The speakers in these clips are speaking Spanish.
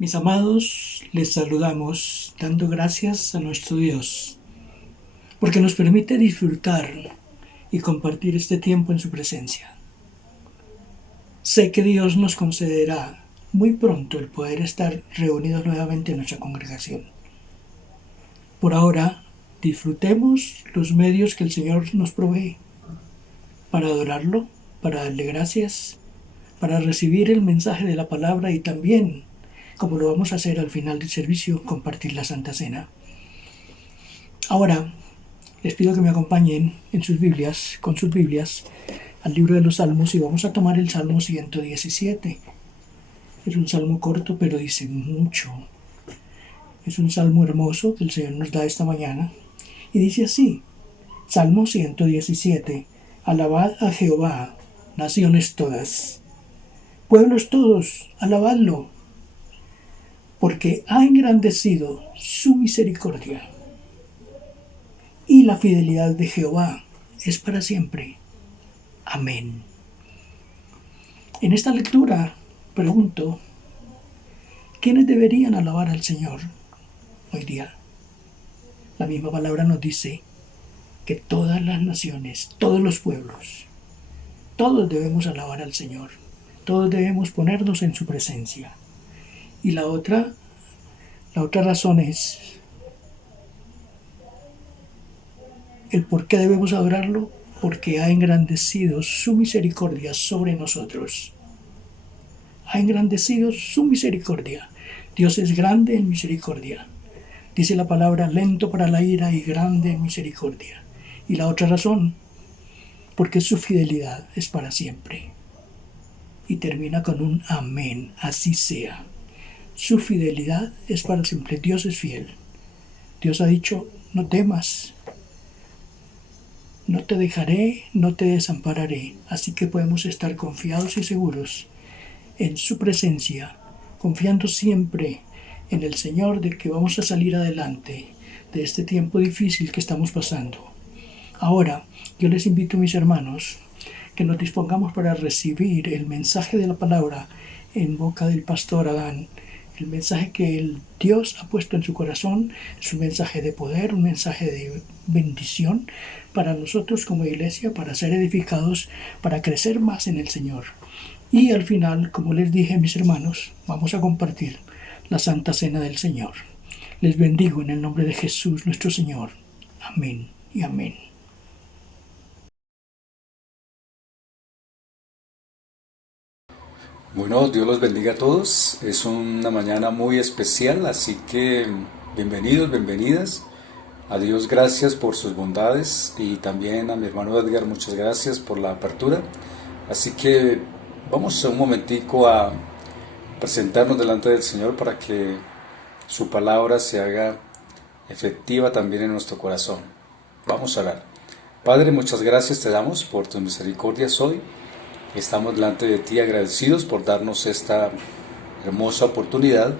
Mis amados, les saludamos dando gracias a nuestro Dios, porque nos permite disfrutar y compartir este tiempo en su presencia. Sé que Dios nos concederá muy pronto el poder estar reunidos nuevamente en nuestra congregación. Por ahora, disfrutemos los medios que el Señor nos provee para adorarlo, para darle gracias, para recibir el mensaje de la palabra y también, como lo vamos a hacer al final del servicio, compartir la Santa Cena. Ahora, les pido que me acompañen en sus Biblias, con sus Biblias, al libro de los Salmos y vamos a tomar el Salmo 117. Es un salmo corto, pero dice mucho. Es un salmo hermoso que el Señor nos da esta mañana. Y dice así, Salmo 117. Alabad a Jehová, naciones todas. Pueblos todos, alabadlo, porque ha engrandecido su misericordia. Y la fidelidad de Jehová es para siempre. Amén. En esta lectura pregunto, ¿quiénes deberían alabar al Señor hoy día? La misma palabra nos dice que todas las naciones, todos los pueblos, todos debemos alabar al Señor. Todos debemos ponernos en su presencia. Y la otra razón es el por qué debemos adorarlo, porque ha engrandecido su misericordia sobre nosotros. Ha engrandecido su misericordia. Dios es grande en misericordia. Dice la palabra, lento para la ira y grande en misericordia. Y la otra razón, porque su fidelidad es para siempre. Y termina con un amén, así sea. Su fidelidad es para siempre. Dios es fiel. Dios ha dicho, no temas, no te dejaré, no te desampararé. Así que podemos estar confiados y seguros en su presencia, confiando siempre en el Señor de que vamos a salir adelante de este tiempo difícil que estamos pasando. Ahora, yo les invito, mis hermanos, que nos dispongamos para recibir el mensaje de la palabra en boca del pastor Adán. El mensaje que el Dios ha puesto en su corazón es un mensaje de poder, un mensaje de bendición para nosotros como iglesia, para ser edificados, para crecer más en el Señor. Y al final, como les dije, mis hermanos, vamos a compartir la Santa Cena del Señor. Les bendigo en el nombre de Jesús nuestro Señor. Amén y amén. Bueno, Dios los bendiga a todos. Es una mañana muy especial, así que bienvenidos, bienvenidas. A Dios gracias por sus bondades y también a mi hermano Edgar muchas gracias por la apertura. Así que vamos un momentico a presentarnos delante del Señor para que su palabra se haga efectiva también en nuestro corazón. Vamos a orar. Padre, muchas gracias te damos por tus misericordias hoy. Estamos delante de ti agradecidos por darnos esta hermosa oportunidad.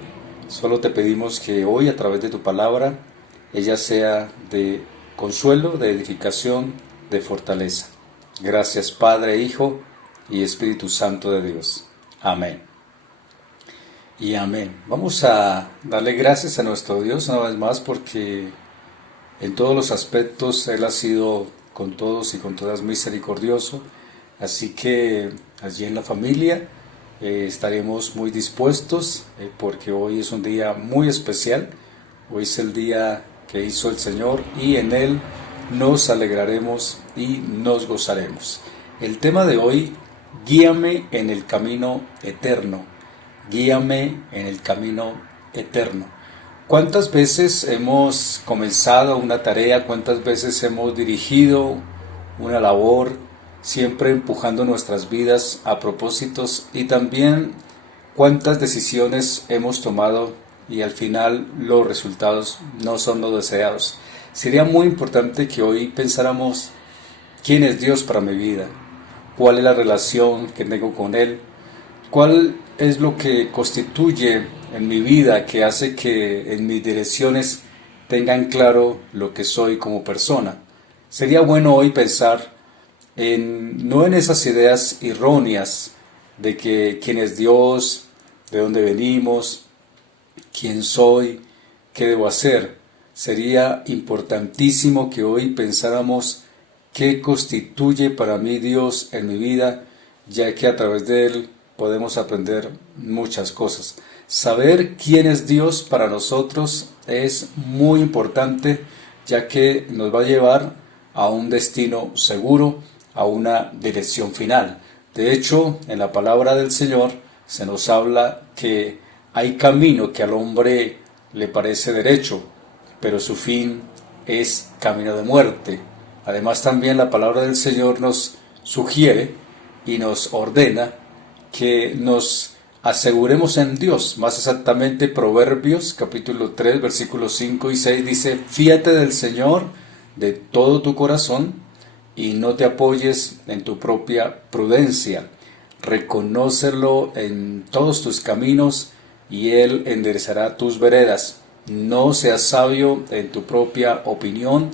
Solo te pedimos que hoy a través de tu palabra ella sea de consuelo, de edificación, de fortaleza. Gracias Padre, Hijo y Espíritu Santo de Dios. Amén. Y amén. Vamos a darle gracias a nuestro Dios una vez más porque en todos los aspectos Él ha sido con todos y con todas misericordioso. Así que allí en la familia estaremos muy dispuestos porque hoy es un día muy especial. Hoy es el día que hizo el Señor y en Él nos alegraremos y nos gozaremos. El tema de hoy, guíame en el camino eterno. Guíame en el camino eterno. ¿Cuántas veces hemos comenzado una tarea? ¿Cuántas veces hemos dirigido una labor? Siempre empujando nuestras vidas a propósitos y también cuántas decisiones hemos tomado y al final los resultados no son los deseados. Sería muy importante que hoy pensáramos quién es Dios para mi vida, cuál es la relación que tengo con Él, cuál es lo que constituye en mi vida que hace que en mis direcciones tengan claro lo que soy como persona. Sería bueno hoy pensar no en esas ideas erróneas de que quién es Dios, de dónde venimos, quién soy, qué debo hacer. Sería importantísimo que hoy pensáramos qué constituye para mí Dios en mi vida, ya que a través de Él podemos aprender muchas cosas. Saber quién es Dios para nosotros es muy importante, ya que nos va a llevar a un destino seguro, a una dirección final. De hecho, en la palabra del Señor se nos habla que hay camino que al hombre le parece derecho, pero su fin es camino de muerte. Además, también la palabra del Señor nos sugiere y nos ordena que nos aseguremos en Dios. Más exactamente, Proverbios capítulo 3 versículos 5 y 6 dice: fíate del Señor de todo tu corazón y no te apoyes en tu propia prudencia. Reconócelo en todos tus caminos y Él enderezará tus veredas. No seas sabio en tu propia opinión.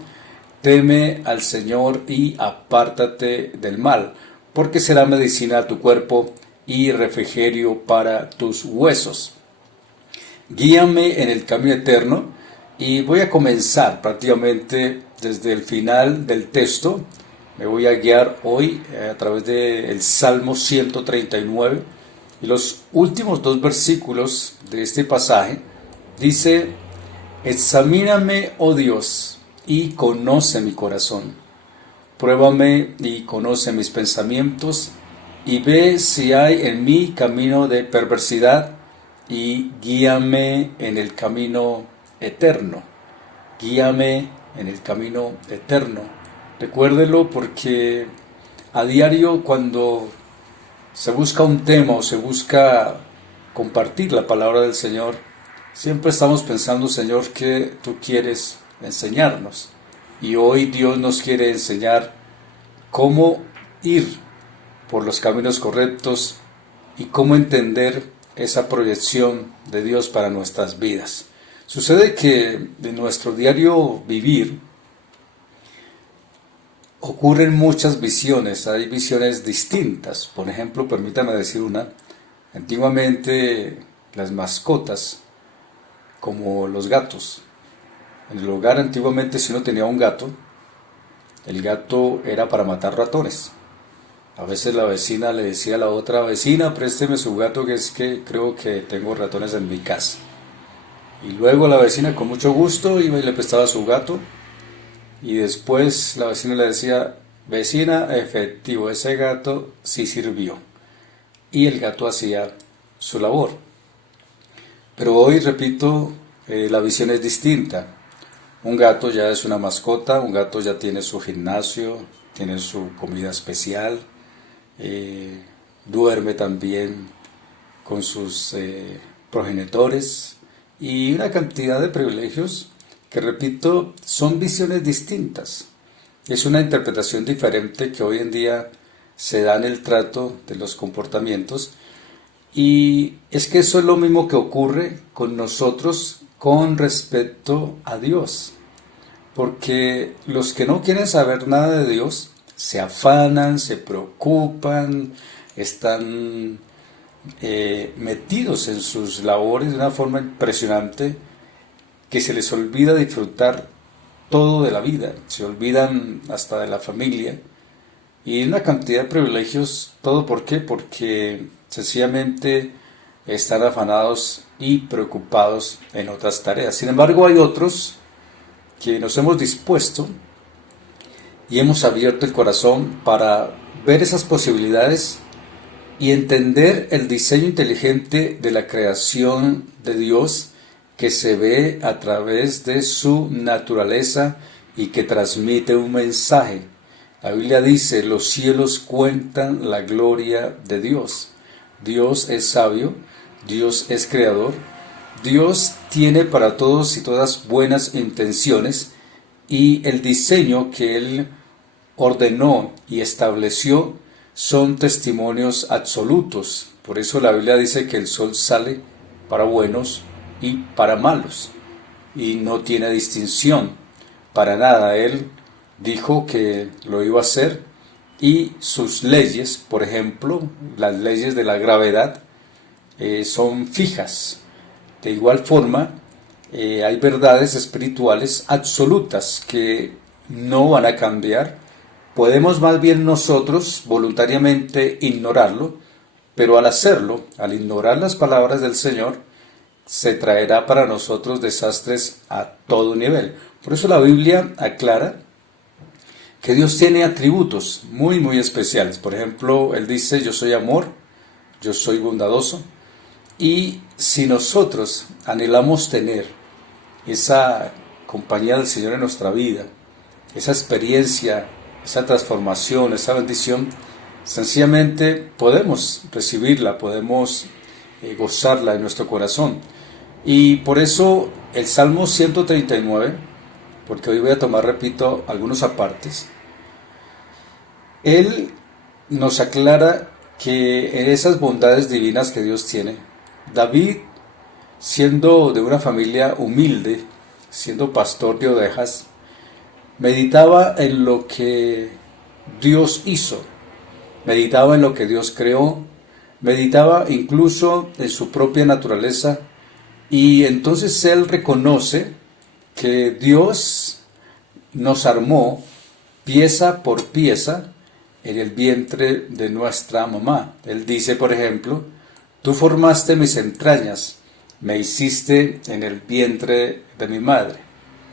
Teme al Señor y apártate del mal, porque será medicina a tu cuerpo y refrigerio para tus huesos. Guíame en el camino eterno, y voy a comenzar prácticamente desde el final del texto. Me voy a guiar hoy a través del Salmo 139, y los últimos dos versículos de este pasaje dice: examíname, oh Dios, y conoce mi corazón. Pruébame y conoce mis pensamientos, y ve si hay en mí camino de perversidad, y guíame en el camino eterno. Guíame en el camino eterno. Recuérdelo, porque a diario, cuando se busca un tema o se busca compartir la palabra del Señor, siempre estamos pensando: Señor, ¿qué tú quieres enseñarnos? Y hoy Dios nos quiere enseñar cómo ir por los caminos correctos y cómo entender esa proyección de Dios para nuestras vidas. Sucede que en nuestro diario vivir ocurren muchas visiones, hay visiones distintas. Por ejemplo, permítame decir una: antiguamente las mascotas, como los gatos. En el hogar, antiguamente, si uno tenía un gato, el gato era para matar ratones. A veces la vecina le decía a la otra: vecina, présteme su gato, que es que creo que tengo ratones en mi casa. Y luego la vecina, con mucho gusto, iba y le prestaba su gato. Y después la vecina le decía: vecina, efectivo, ese gato sí sirvió. Y el gato hacía su labor. Pero hoy, repito, la visión es distinta. Un gato ya es una mascota, un gato ya tiene su gimnasio, tiene su comida especial, duerme también con sus progenitores, y una cantidad de privilegios que, repito, son visiones distintas. Es una interpretación diferente que hoy en día se da en el trato de los comportamientos, y es que eso es lo mismo que ocurre con nosotros con respecto a Dios. Porque los que no quieren saber nada de Dios se afanan, se preocupan, están metidos en sus labores de una forma impresionante, que se les olvida disfrutar todo de la vida, se olvidan hasta de la familia y una cantidad de privilegios. ¿Todo por qué? Porque sencillamente están afanados y preocupados en otras tareas. Sin embargo, hay otros que nos hemos dispuesto y hemos abierto el corazón para ver esas posibilidades y entender el diseño inteligente de la creación de Dios, que se ve a través de su naturaleza y que transmite un mensaje. La Biblia dice: los cielos cuentan la gloria de Dios. Dios es sabio, Dios es creador, Dios tiene para todos y todas buenas intenciones, y el diseño que Él ordenó y estableció son testimonios absolutos. Por eso la Biblia dice que el sol sale para buenos y para malos, y no tiene distinción para nada. Él dijo que lo iba a hacer, y sus leyes, por ejemplo, las leyes de la gravedad, son fijas. De igual forma, hay verdades espirituales absolutas que no van a cambiar. Podemos más bien nosotros voluntariamente ignorarlo, pero al hacerlo, al ignorar las palabras del Señor, se traerá para nosotros desastres a todo nivel. Por eso la Biblia aclara que Dios tiene atributos muy, muy especiales. Por ejemplo, Él dice, yo soy amor, yo soy bondadoso. Y si nosotros anhelamos tener esa compañía del Señor en nuestra vida, esa experiencia, esa transformación, esa bendición, sencillamente podemos recibirla, podemos gozarla en nuestro corazón. Y por eso el Salmo 139, porque hoy voy a tomar, repito, algunos apartes, él nos aclara que en esas bondades divinas que Dios tiene, David, siendo de una familia humilde, siendo pastor de ovejas, meditaba en lo que Dios hizo, meditaba en lo que Dios creó, meditaba incluso en su propia naturaleza, y entonces él reconoce que Dios nos armó pieza por pieza en el vientre de nuestra mamá. Él dice, por ejemplo, tú formaste mis entrañas, me hiciste en el vientre de mi madre.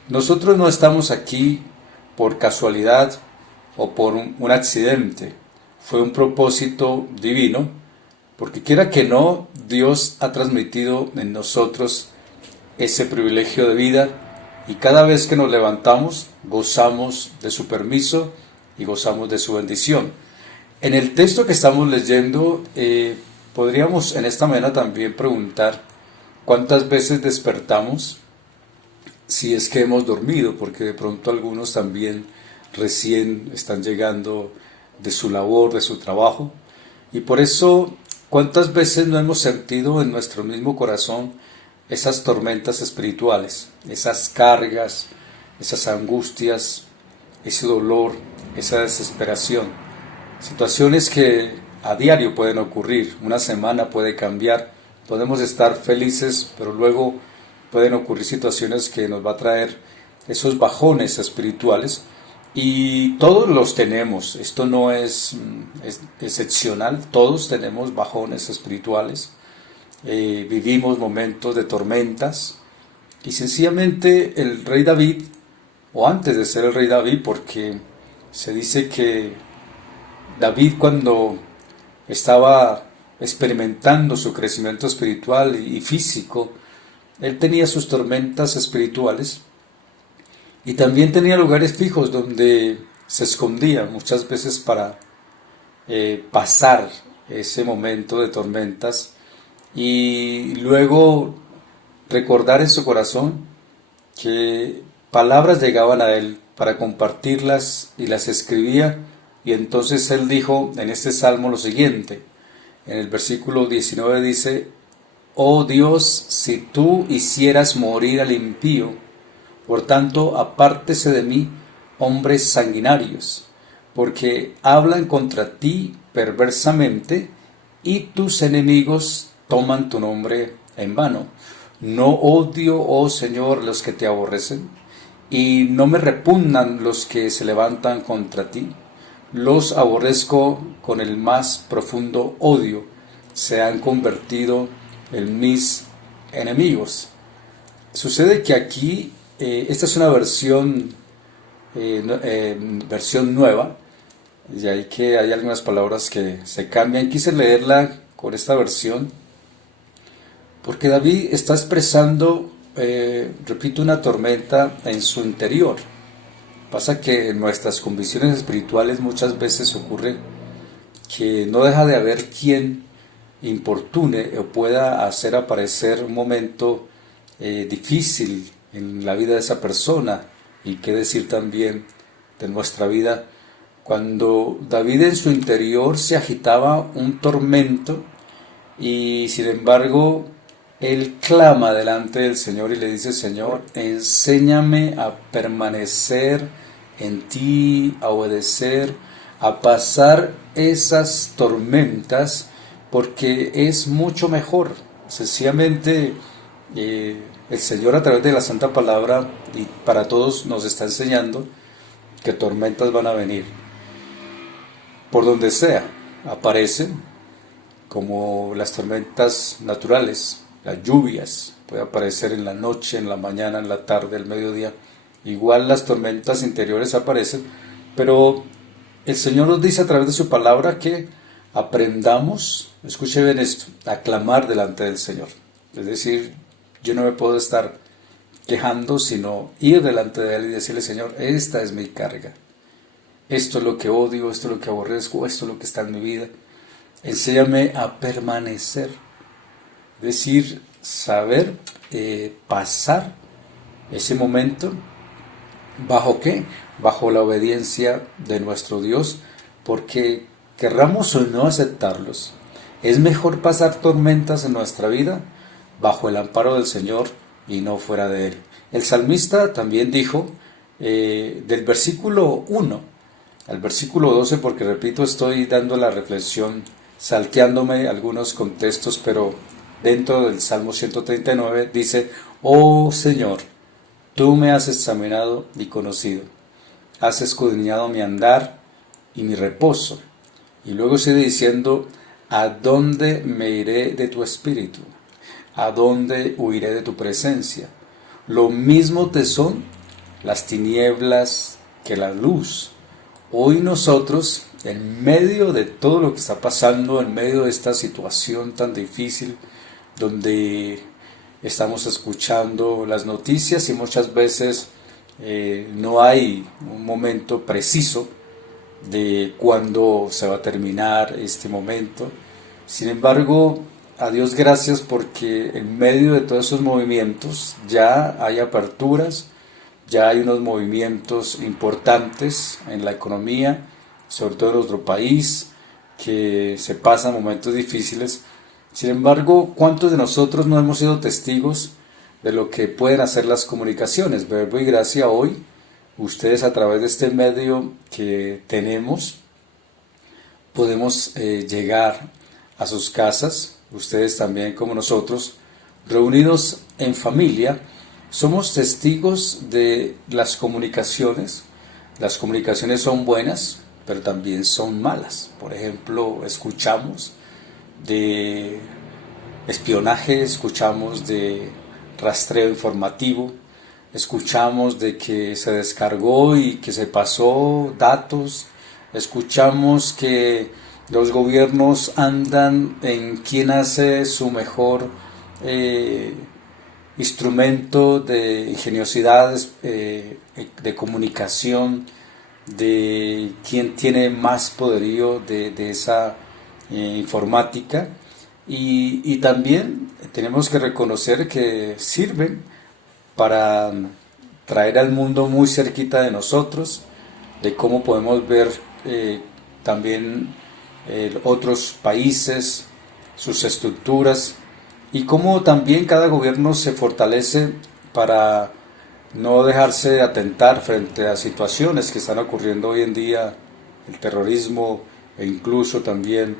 Nosotros no estamos aquí por casualidad o por un accidente. Fue un propósito divino, porque quiera que no, Dios ha transmitido en nosotros ese privilegio de vida, y cada vez que nos levantamos gozamos de su permiso y gozamos de su bendición. En el texto que estamos leyendo, podríamos en esta mañana también preguntar cuántas veces despertamos, si es que hemos dormido, porque de pronto algunos también recién están llegando de su labor, de su trabajo, y por eso cuántas veces no hemos sentido en nuestro mismo corazón esas tormentas espirituales, esas cargas, esas angustias, ese dolor, esa desesperación, situaciones que a diario pueden ocurrir, una semana puede cambiar, podemos estar felices, pero luego pueden ocurrir situaciones que nos va a traer esos bajones espirituales, y todos los tenemos. Esto no es excepcional, todos tenemos bajones espirituales, vivimos momentos de tormentas, y sencillamente el rey David, o antes de ser el rey David, porque se dice que David, cuando estaba experimentando su crecimiento espiritual y físico, él tenía sus tormentas espirituales, y también tenía lugares fijos donde se escondía muchas veces para pasar ese momento de tormentas, y luego recordar en su corazón que palabras llegaban a él para compartirlas, y las escribía. Y entonces él dijo en este salmo lo siguiente, en el versículo 19 dice, oh Dios, si tú hicieras morir al impío, por tanto apártese de mí hombres sanguinarios, porque hablan contra ti perversamente, y tus enemigos toman tu nombre en vano. No odio, oh Señor, los que te aborrecen, y no me repugnan los que se levantan contra ti. Los aborrezco con el más profundo odio, se han convertido en mis enemigos. Sucede que aquí, esta es una versión nueva, y hay algunas palabras que se cambian. Quise leerla con esta versión, porque David está expresando, repito, una tormenta en su interior. Pasa que en nuestras convicciones espirituales muchas veces ocurre que no deja de haber quien importune o pueda hacer aparecer un momento difícil en la vida de esa persona, y qué decir también de nuestra vida. Cuando David en su interior se agitaba un tormento, y sin embargo él clama delante del Señor y le dice, Señor, enséñame a permanecer en ti, a obedecer, a pasar esas tormentas, porque es mucho mejor. Sencillamente el Señor a través de la Santa Palabra y para todos nos está enseñando que tormentas van a venir. Por donde sea, aparecen como las tormentas naturales, las lluvias, puede aparecer en la noche, en la mañana, en la tarde, al mediodía. Igual las tormentas interiores aparecen, pero el Señor nos dice a través de su palabra que aprendamos, escuche bien esto, a clamar delante del Señor. Es decir, yo no me puedo estar quejando, sino ir delante de Él y decirle: Señor, esta es mi carga. Esto es lo que odio, esto es lo que aborrezco, esto es lo que está en mi vida. Enséñame a permanecer. Es decir, saber pasar ese momento. ¿Bajo qué? Bajo la obediencia de nuestro Dios, porque querramos o no aceptarlos, es mejor pasar tormentas en nuestra vida bajo el amparo del Señor y no fuera de Él. El salmista también dijo, del versículo 1 al versículo 12, porque repito, estoy dando la reflexión, salteándome algunos contextos, pero dentro del Salmo 139 dice: Oh Señor, tú me has examinado y conocido, has escudriñado mi andar y mi reposo. Y luego sigue diciendo: ¿a dónde me iré de tu espíritu? ¿A dónde huiré de tu presencia? Lo mismo te son las tinieblas que la luz. Hoy nosotros, en medio de todo lo que está pasando, en medio de esta situación tan difícil, donde estamos escuchando las noticias y muchas veces no hay un momento preciso de cuándo se va a terminar este momento. Sin embargo, a Dios gracias, porque en medio de todos esos movimientos ya hay aperturas, ya hay unos movimientos importantes en la economía, sobre todo en nuestro país, que se pasan momentos difíciles. Sin embargo, ¿cuántos de nosotros no hemos sido testigos de lo que pueden hacer las comunicaciones? Verbo y Gracia hoy, ustedes a través de este medio que tenemos, podemos llegar a sus casas, ustedes también como nosotros, reunidos en familia. Somos testigos de las comunicaciones. Las comunicaciones son buenas, pero también son malas. Por ejemplo, escuchamos de espionaje, escuchamos de rastreo informativo, escuchamos de que se descargó y que se pasó datos, escuchamos que los gobiernos andan en quién hace su mejor instrumento de ingeniosidad, de comunicación, de quién tiene más poderío de esa informática, y también tenemos que reconocer que sirven para traer al mundo muy cerquita de nosotros, de cómo podemos ver también otros países, sus estructuras, y cómo también cada gobierno se fortalece para no dejarse atentar frente a situaciones que están ocurriendo hoy en día, el terrorismo e incluso también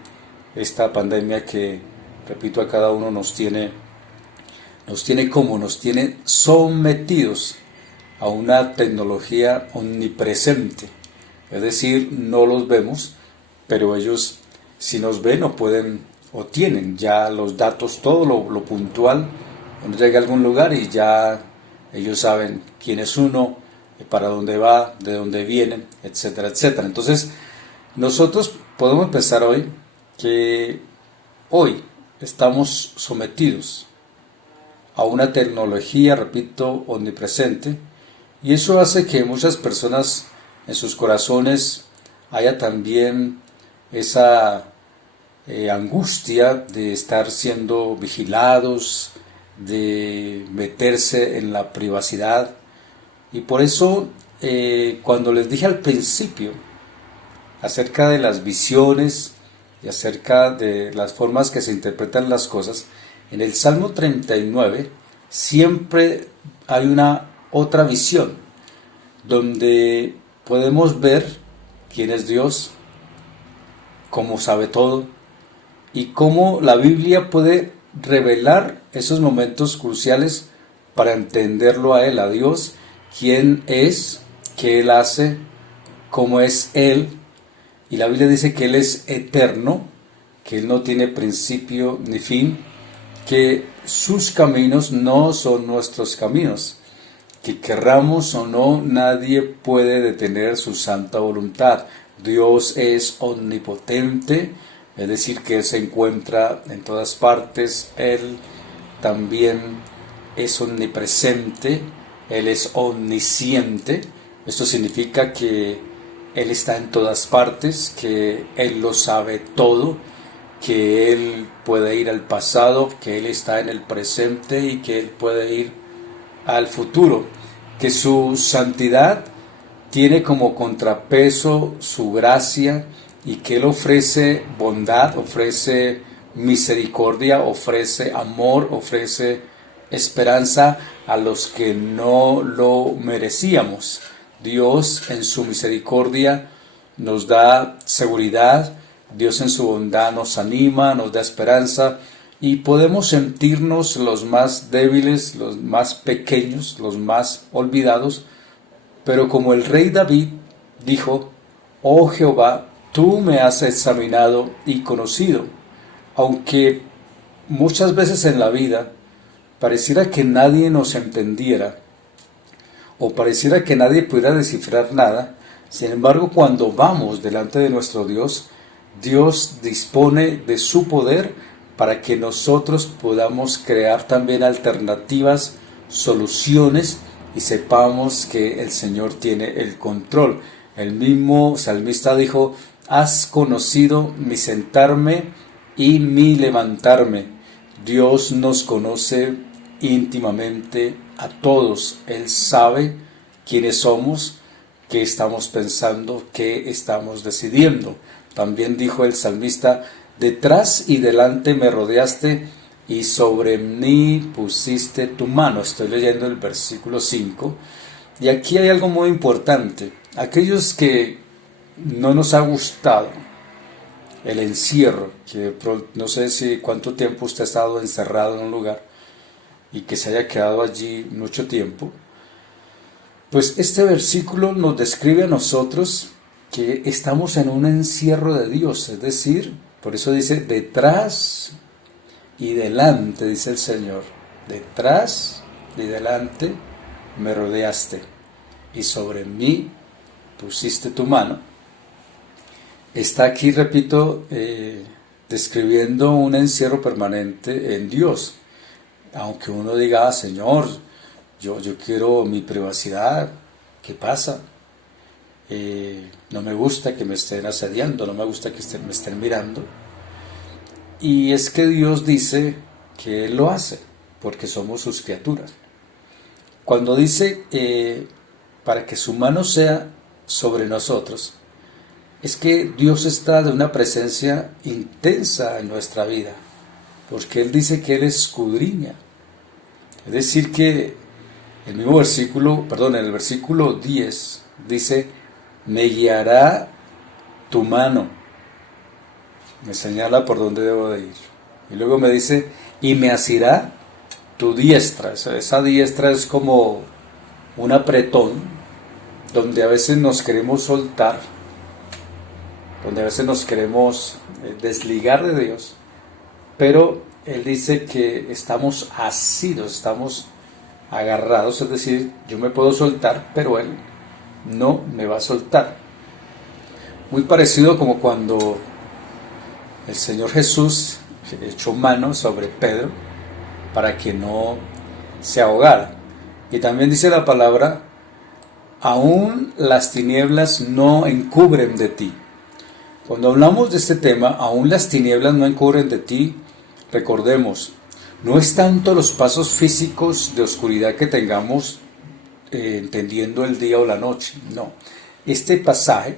esta pandemia que, repito, a cada uno nos tiene sometidos a una tecnología omnipresente. Es decir, no los vemos, pero ellos sí nos ven o pueden o tienen ya los datos, todo lo puntual. Uno llega a algún lugar y ya ellos saben quién es uno, para dónde va, de dónde viene, etcétera, etcétera. Entonces, nosotros podemos pensar hoy que hoy estamos sometidos a una tecnología, repito, omnipresente, y eso hace que muchas personas en sus corazones haya también esa angustia de estar siendo vigilados, de meterse en la privacidad. Y por eso, cuando les dije al principio acerca de las visiones y acerca de las formas que se interpretan las cosas, en el Salmo 39 siempre hay una otra visión donde podemos ver quién es Dios, cómo sabe todo, y cómo la Biblia puede revelar esos momentos cruciales para entenderlo a Él, a Dios, quién es, qué Él hace, cómo es Él. Y la Biblia dice que Él es eterno, que Él no tiene principio ni fin, que sus caminos no son nuestros caminos, que querramos o no, nadie puede detener su santa voluntad. Dios es omnipotente, es decir, que Él se encuentra en todas partes. Él también es omnipresente, Él es omnisciente. Esto significa que Él está en todas partes, que Él lo sabe todo, que Él puede ir al pasado, que Él está en el presente y que Él puede ir al futuro, que su santidad tiene como contrapeso su gracia y que Él ofrece bondad, ofrece misericordia, ofrece amor, ofrece esperanza a los que no lo merecíamos. Dios en su misericordia nos da seguridad, Dios en su bondad nos anima, nos da esperanza y podemos sentirnos los más débiles, los más pequeños, los más olvidados, pero como el rey David dijo: oh Jehová, tú me has examinado y conocido. Aunque muchas veces en la vida pareciera que nadie nos entendiera o pareciera que nadie pudiera descifrar nada, sin embargo, cuando vamos delante de nuestro Dios, Dios dispone de su poder para que nosotros podamos crear también alternativas, soluciones, y sepamos que el Señor tiene el control. El mismo salmista dijo: has conocido mi sentarme y mi levantarme. Dios nos conoce íntimamente a todos. Él sabe quiénes somos, qué estamos pensando, qué estamos decidiendo. También dijo el salmista: detrás y delante me rodeaste y sobre mí pusiste tu mano. Estoy leyendo el versículo 5. Y aquí hay algo muy importante. Aquellos que no nos ha gustado el encierro, que no sé si cuánto tiempo usted ha estado encerrado en un lugar y que se haya quedado allí mucho tiempo, pues este versículo nos describe a nosotros que estamos en un encierro de Dios, es decir, por eso dice detrás y delante, dice el Señor, detrás y delante me rodeaste y sobre mí pusiste tu mano. Está aquí, repito, describiendo un encierro permanente en Dios. Aunque uno diga: Señor, yo quiero mi privacidad, ¿qué pasa? No me gusta que me estén asediando, no me gusta que me estén mirando. Y es que Dios dice que Él lo hace, porque somos sus criaturas. Cuando dice para que su mano sea sobre nosotros, es que Dios está de una presencia intensa en nuestra vida, porque Él dice que Él escudriña. Es decir que el mismo versículo, en el versículo 10 dice: me guiará tu mano, me señala por dónde debo de ir. Y luego me dice: y me asirá tu diestra. Esa diestra es como un apretón, donde a veces nos queremos soltar, donde a veces nos queremos desligar de Dios, pero Él dice que estamos asidos, estamos agarrados, es decir, yo me puedo soltar, pero Él no me va a soltar. Muy parecido como cuando el Señor Jesús echó mano sobre Pedro para que no se ahogara. Y también dice la palabra: aún las tinieblas no encubren de ti. Cuando hablamos de este tema, aún las tinieblas no encubren de ti, recordemos, no es tanto los pasos físicos de oscuridad que tengamos entendiendo el día o la noche, no. Este pasaje,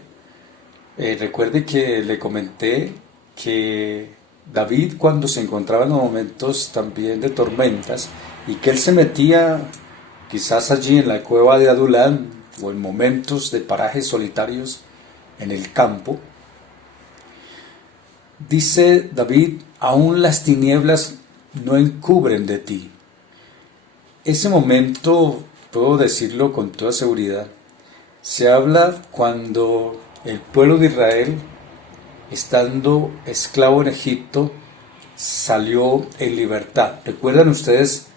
recuerde que le comenté que David, cuando se encontraba en los momentos también de tormentas y que él se metía quizás allí en la cueva de Adulán o en momentos de parajes solitarios en el campo, dice David: aún las tinieblas no encubren de ti. Ese momento, puedo decirlo con toda seguridad, se habla cuando el pueblo de Israel, estando esclavo en Egipto, salió en libertad. ¿Recuerdan ustedes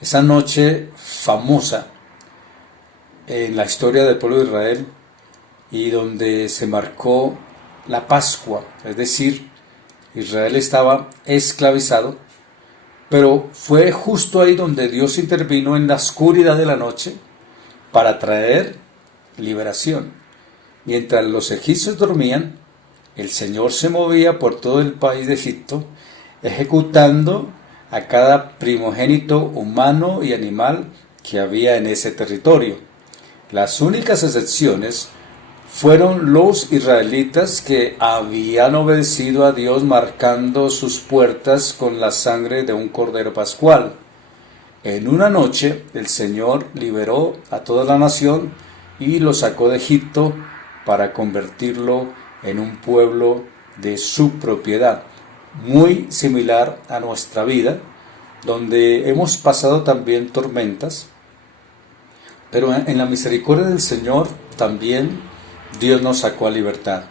esa noche famosa en la historia del pueblo de Israel y donde se marcó la Pascua? Es decir, Israel estaba esclavizado, pero fue justo ahí donde Dios intervino en la oscuridad de la noche para traer liberación. Mientras los egipcios dormían, el Señor se movía por todo el país de Egipto, ejecutando a cada primogénito humano y animal que había en ese territorio. Las únicas excepciones fueron los israelitas que habían obedecido a Dios marcando sus puertas con la sangre de un cordero pascual. En una noche el Señor liberó a toda la nación y lo sacó de Egipto para convertirlo en un pueblo de su propiedad. Muy similar a nuestra vida, donde hemos pasado también tormentas, pero en la misericordia del Señor también Dios nos sacó a libertad.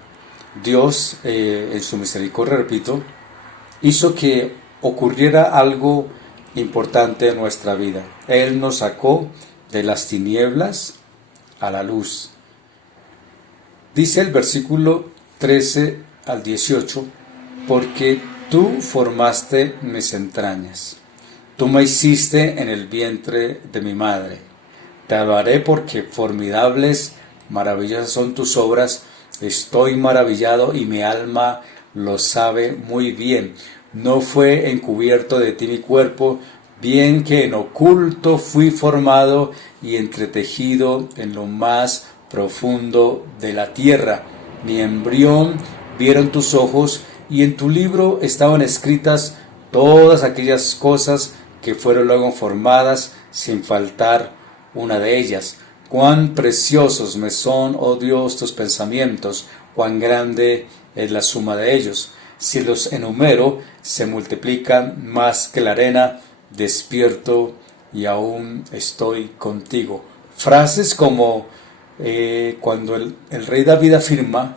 Dios, en su misericordia, repito, hizo que ocurriera algo importante en nuestra vida. Él nos sacó de las tinieblas a la luz. Dice el versículo 13 al 18, porque tú formaste mis entrañas, tú me hiciste en el vientre de mi madre. Te alabaré porque formidables, maravillosas son tus obras, estoy maravillado y mi alma lo sabe muy bien. No fue encubierto de ti mi cuerpo, bien que en oculto fui formado y entretejido en lo más profundo de la tierra. Mi embrión vieron tus ojos, y en tu libro estaban escritas todas aquellas cosas que fueron luego formadas, sin faltar una de ellas. Cuán preciosos me son, oh Dios, tus pensamientos, cuán grande es la suma de ellos. Si los enumero, se multiplican más que la arena. Despierto y aún estoy contigo. Frases como cuando el rey David afirma,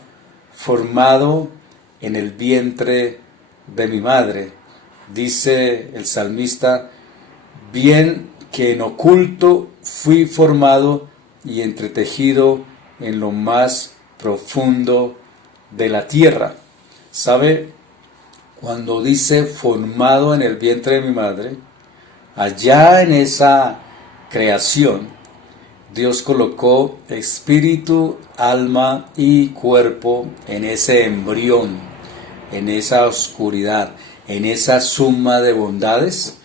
formado en el vientre de mi madre. Dice el salmista, bien que en oculto fui formado y entretejido en lo más profundo de la tierra. ¿Sabe? Cuando dice formado en el vientre de mi madre, allá en esa creación, Dios colocó espíritu, alma y cuerpo en ese embrión, en esa oscuridad, en esa suma de bondades.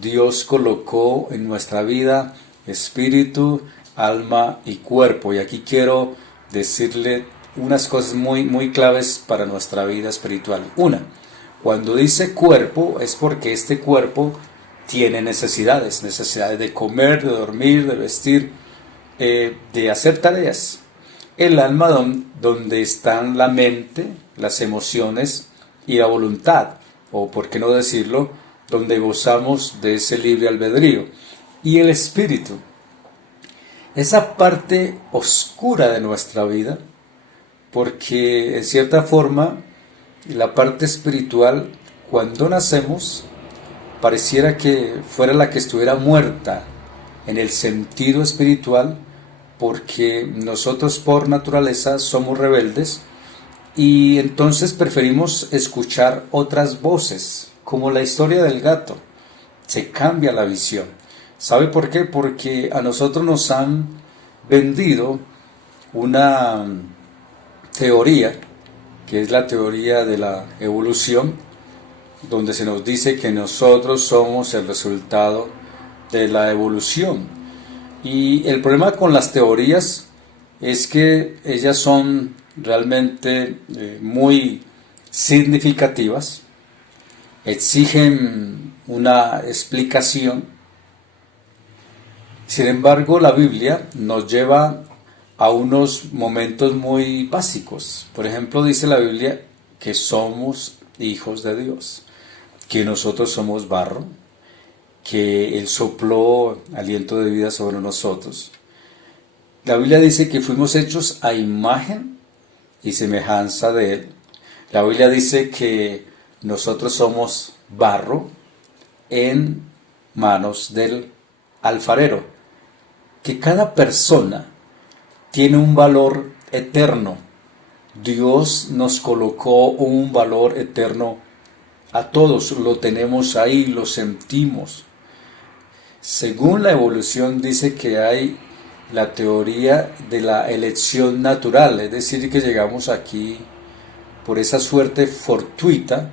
Dios colocó en nuestra vida espíritu, alma y cuerpo. Y aquí quiero decirle unas cosas muy claves para nuestra vida espiritual. Una, cuando dice cuerpo es porque este cuerpo tiene necesidades de comer, de dormir, de vestir, de hacer tareas. El alma donde están la mente, las emociones y la voluntad, o por qué no decirlo, donde gozamos de ese libre albedrío. Y el espíritu, esa parte oscura de nuestra vida, porque en cierta forma la parte espiritual, cuando nacemos, pareciera que fuera la que estuviera muerta en el sentido espiritual, porque nosotros por naturaleza somos rebeldes y entonces preferimos escuchar otras voces, como la historia del gato. Se cambia la visión. ¿Sabe por qué? Porque a nosotros nos han vendido una teoría, que es la teoría de la evolución, donde se nos dice que nosotros somos el resultado de la evolución. Y el problema con las teorías es que ellas son realmente muy significativas, exigen una explicación. Sin embargo, la Biblia nos lleva a unos momentos muy básicos. Por ejemplo, dice la Biblia que somos hijos de Dios. que nosotros somos barro, que Él sopló aliento de vida sobre nosotros. La Biblia dice que fuimos hechos a imagen y semejanza de Él. La Biblia dice que nosotros somos barro en manos del alfarero, que cada persona tiene un valor eterno. Dios nos colocó un valor eterno a todos, lo tenemos ahí, lo sentimos. Según la evolución dice que hay la teoría de la elección natural, es decir, que llegamos aquí por esa suerte fortuita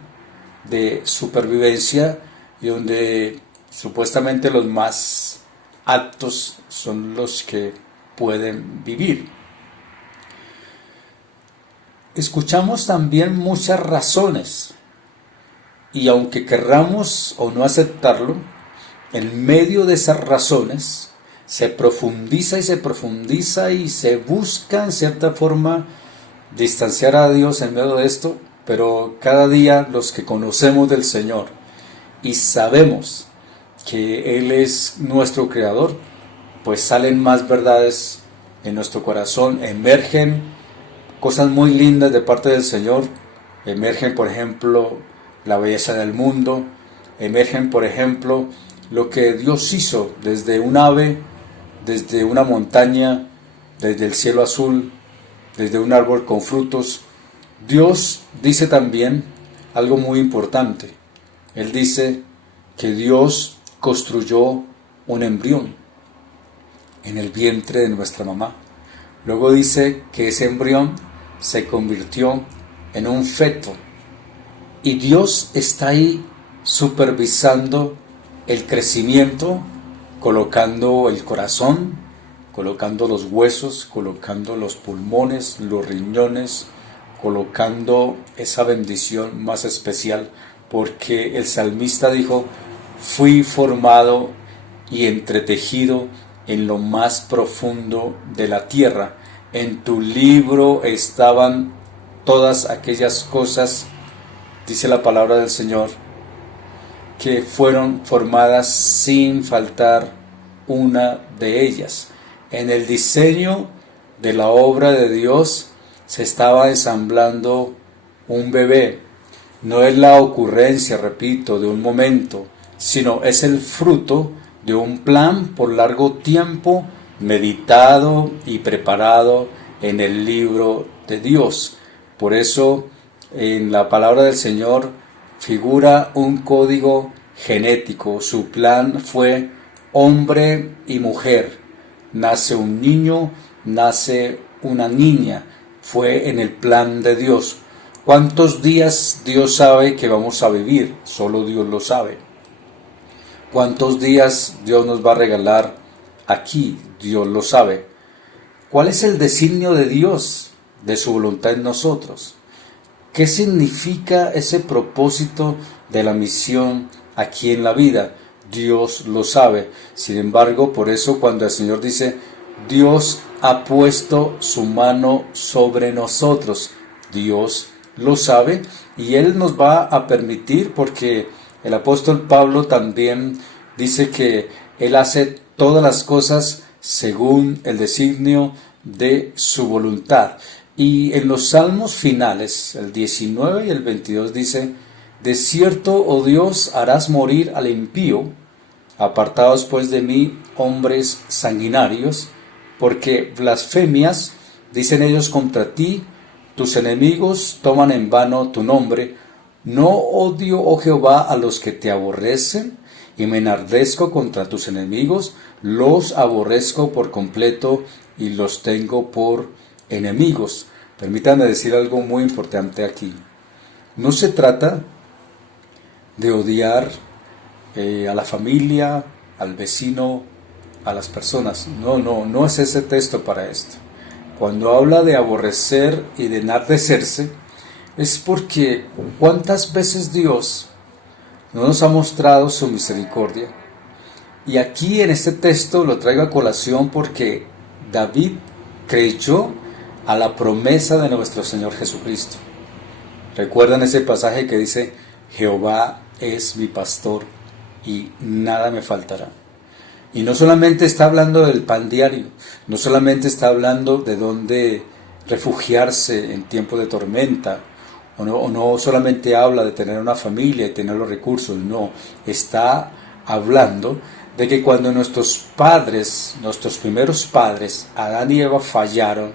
de supervivencia y donde supuestamente los más aptos son los que pueden vivir. Escuchamos también muchas razones y aunque querramos o no aceptarlo, en medio de esas razones se profundiza y se busca en cierta forma distanciar a Dios en medio de esto, pero cada día los que conocemos del Señor y sabemos que Él es nuestro Creador, pues salen más verdades en nuestro corazón, emergen cosas muy lindas de parte del Señor, emergen por ejemplo la belleza del mundo, emergen por ejemplo lo que Dios hizo desde un ave, desde una montaña, desde el cielo azul, desde un árbol con frutos. Dios dice también algo muy importante. Él dice que Dios construyó un embrión en el vientre de nuestra mamá. Luego dice que ese embrión se convirtió en un feto. Y Dios está ahí supervisando el crecimiento, colocando el corazón, colocando los huesos, colocando los pulmones, los riñones, colocando esa bendición más especial, porque el salmista dijo: fui formado y entretejido en lo más profundo de la tierra. En tu libro estaban todas aquellas cosas, dice la palabra del Señor, que fueron formadas sin faltar una de ellas. En el diseño de la obra de Dios se estaba ensamblando un bebé. No es la ocurrencia, repito, de un momento, sino es el fruto de un plan por largo tiempo, meditado y preparado en el libro de Dios. Por eso en la palabra del Señor figura un código genético. Su plan fue hombre y mujer. Nace un niño, nace una niña. Fue en el plan de Dios. ¿Cuántos días Dios sabe que vamos a vivir? Solo Dios lo sabe. ¿Cuántos días Dios nos va a regalar aquí? Dios lo sabe. ¿Cuál es el designio de Dios, de su voluntad en nosotros? ¿Qué significa ese propósito de la misión aquí en la vida? Dios lo sabe. Sin embargo, por eso cuando el Señor dice: Dios ha puesto su mano sobre nosotros, Dios lo sabe y Él nos va a permitir, porque el apóstol Pablo también dice que Él hace todas las cosas según el designio de su voluntad. Y en los salmos finales, el 19 y el 22 dice: de cierto, oh Dios, harás morir al impío, apartados pues de mí hombres sanguinarios, porque blasfemias dicen ellos contra ti, tus enemigos toman en vano tu nombre. No odio, oh Jehová, a los que te aborrecen, y me enardezco contra tus enemigos, los aborrezco por completo y los tengo por enemigos. Permítanme decir algo muy importante aquí. No se trata de odiar a la familia, al vecino, a las personas. No es ese texto para esto. Cuando habla de aborrecer y de enardecerse, es porque cuántas veces Dios no nos ha mostrado su misericordia. Y aquí en este texto lo traigo a colación porque David creyó a la promesa de nuestro Señor Jesucristo. ¿Recuerdan ese pasaje que dice: Jehová es mi pastor y nada me faltará. Y no solamente está hablando del pan diario, no solamente está hablando de dónde refugiarse en tiempo de tormenta, o no solamente habla de tener una familia y tener los recursos, no, está hablando de que cuando nuestros primeros padres, Adán y Eva, fallaron,